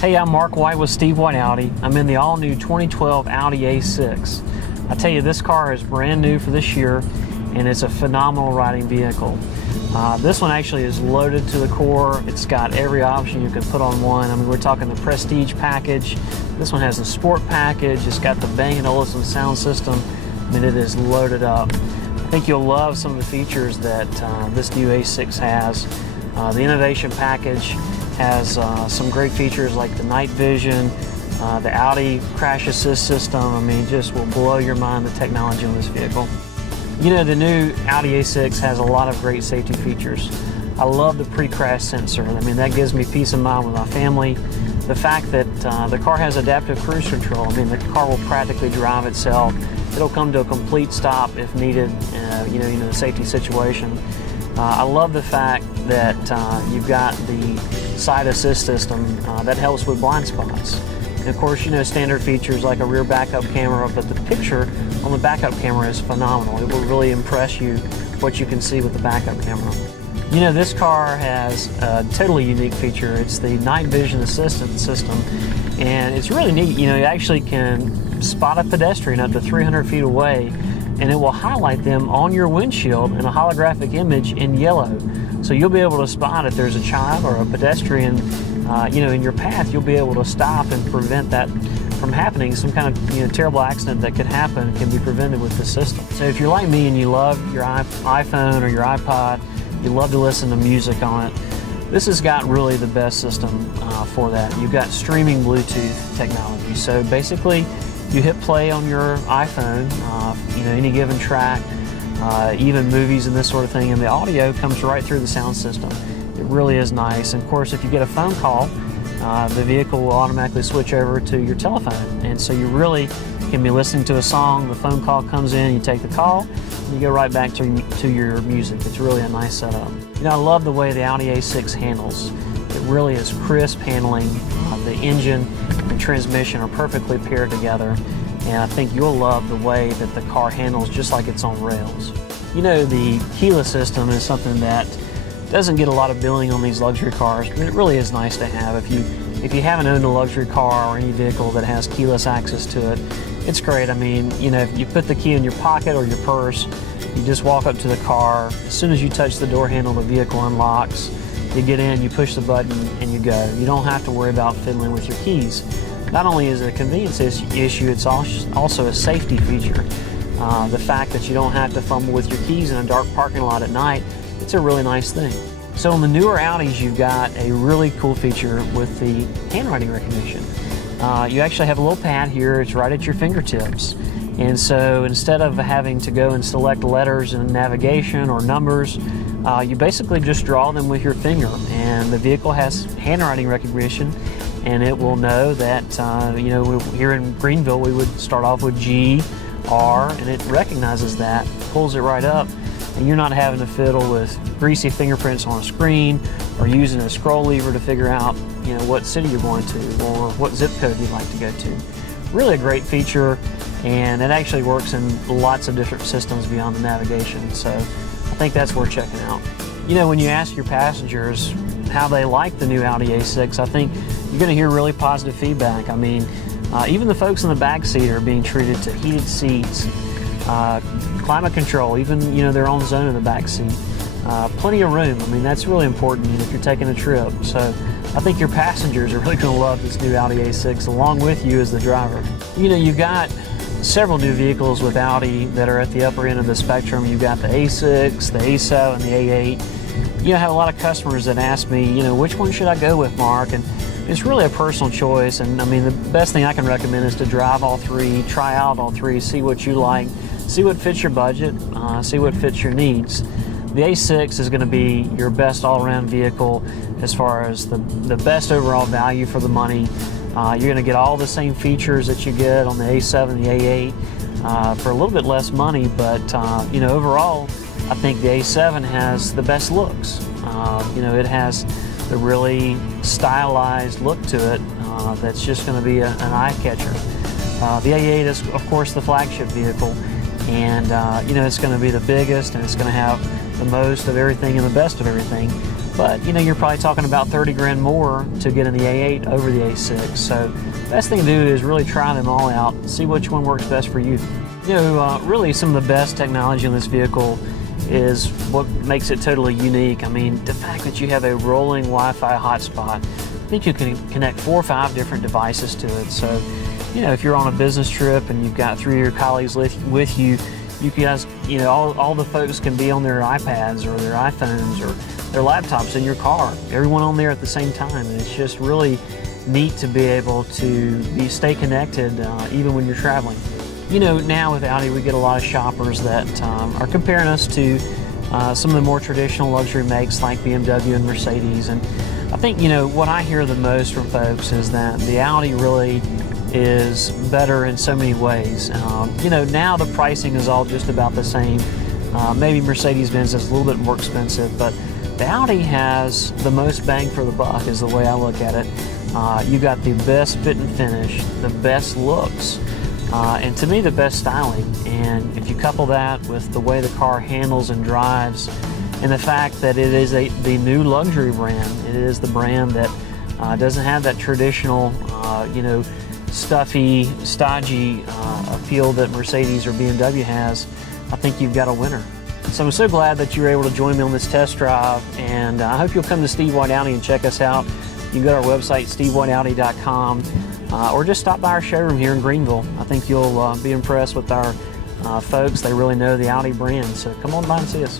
Hey, I'm Mark White with Steve White Audi. I'm in the all-new 2012 Audi A6. I tell you, this car is brand new for this year, and it's a phenomenal riding vehicle. This one actually is loaded to the core. It's got every option you could put on one. I mean, we're talking the Prestige package. This one has the Sport package. It's got the Bang & Olufsen sound system. I mean, it is loaded up. I think you'll love some of the features that this new A6 has. The Innovation package has some great features like the night vision, the Audi crash assist system. I mean, just will blow your mind, the technology on this vehicle. You know, the new Audi A6 has a lot of great safety features. I love the pre-crash sensor. I mean, that gives me peace of mind with my family. The fact that the car has adaptive cruise control. I mean, the car will practically drive itself. It'll come to a complete stop if needed, you know, in a safety situation. I love the fact that you've got the side assist system that helps with blind spots. And of course, you know, standard features like a rear backup camera, but the picture on the backup camera is phenomenal. It will really impress you what you can see with the backup camera. You know, this car has a totally unique feature. It's the night vision assistance system, and it's really neat. You know, you actually can spot a pedestrian up to 300 feet away, and it will highlight them on your windshield in a holographic image in yellow. So you'll be able to spot if there's a child or a pedestrian, you know, in your path. You'll be able to stop and prevent that from happening. Some kind of, you know, terrible accident that could happen can be prevented with this system. So if you're like me and you love your iPhone or your iPod, you love to listen to music on it, this has got really the best system for that. You've got streaming Bluetooth technology. So basically, you hit play on your iPhone, you know, any given track, even movies and this sort of thing, and the audio comes right through the sound system. It really is nice. And of course, if you get a phone call, the vehicle will automatically switch over to your telephone. And so you really can be listening to a song, the phone call comes in, you take the call, and you go right back to your music. It's really a nice setup. You know, I love the way the Audi A6 handles. It really is crisp handling. The engine and transmission are perfectly paired together, and I think you'll love the way that the car handles just like it's on rails. You know, the keyless system is something that doesn't get a lot of billing on these luxury cars, but it really is nice to have. If you haven't owned a luxury car or any vehicle that has keyless access to it, it's great. I mean, you know, if you put the key in your pocket or your purse, you just walk up to the car. As soon as you touch the door handle, the vehicle unlocks. You get in, you push the button, and you go. You don't have to worry about fiddling with your keys. Not only is it a convenience issue, it's also a safety feature. The fact that you don't have to fumble with your keys in a dark parking lot at night, it's a really nice thing. So in the newer Audis, you've got a really cool feature with the handwriting recognition. You actually have a little pad here. It's right at your fingertips. And so instead of having to go and select letters in navigation or numbers, you basically just draw them with your finger, and the vehicle has handwriting recognition, and it will know that, you know, here in Greenville, we would start off with G, R, and it recognizes that, pulls it right up, and you're not having to fiddle with greasy fingerprints on a screen or using a scroll lever to figure out, you know, what city you're going to or what zip code you'd like to go to. Really a great feature, and it actually works in lots of different systems beyond the navigation, so I think that's worth checking out. You know, when you ask your passengers how they like the new Audi A6, I think you're going to hear really positive feedback. I mean, even the folks in the back seat are being treated to heated seats, climate control, even, you know, their own zone in the back seat. Plenty of room. I mean, that's really important if you're taking a trip. So I think your passengers are really going to love this new Audi A6 along with you as the driver. You know, you've got several new vehicles with Audi that are at the upper end of the spectrum. You've got the A6, the A7, the A8. You know, I have a lot of customers that ask me, you know, which one should I go with, Mark? And it's really a personal choice. And I mean, the best thing I can recommend is to drive all three, try out all three, see what you like, see what fits your budget, see what fits your needs. The A6 is going to be your best all-around vehicle as far as the best overall value for the money. You're going to get all the same features that you get on the A7, the A8 for a little bit less money, but you know, overall, I think the A7 has the best looks. You know, it has the really stylized look to it that's just going to be an eye-catcher. The A8 is, of course, the flagship vehicle, and you know, it's going to be the biggest, and it's going to have the most of everything and the best of everything. but you know, you're probably talking about 30 grand more to get in the A8 over the A6. So best thing to do is really try them all out, see which one works best for you. You know, really some of the best technology in this vehicle is what makes it totally unique. I mean, the fact that you have a rolling Wi-Fi hotspot. I think you can connect 4 or 5 different devices to it. So, you know, if you're on a business trip and you've got 3 of your colleagues with you, you guys, you know, all the folks can be on their iPads or their iPhones or their laptops in your car. Everyone on there at the same time, and it's just really neat to be able to stay connected even when you're traveling. You know, now with Audi, we get a lot of shoppers that are comparing us to some of the more traditional luxury makes like BMW and Mercedes. And I think, you know, what I hear the most from folks is that the Audi really is better in so many ways. You know, now the pricing is all just about the same. Maybe Mercedes-Benz is a little bit more expensive, but the Audi has the most bang for the buck is the way I look at it. You got the best fit and finish, the best looks, and to me the best styling. And if you couple that with the way the car handles and drives, and the fact that it is the new luxury brand, it is the brand that doesn't have that traditional, you know, stuffy, stodgy appeal that Mercedes or BMW has, I think you've got a winner. So I'm so glad that you were able to join me on this test drive, and I hope you'll come to Steve White Audi and check us out. You can go to our website, stevewhiteaudi.com, or just stop by our showroom here in Greenville. I think you'll be impressed with our folks. They really know the Audi brand, so come on by and see us.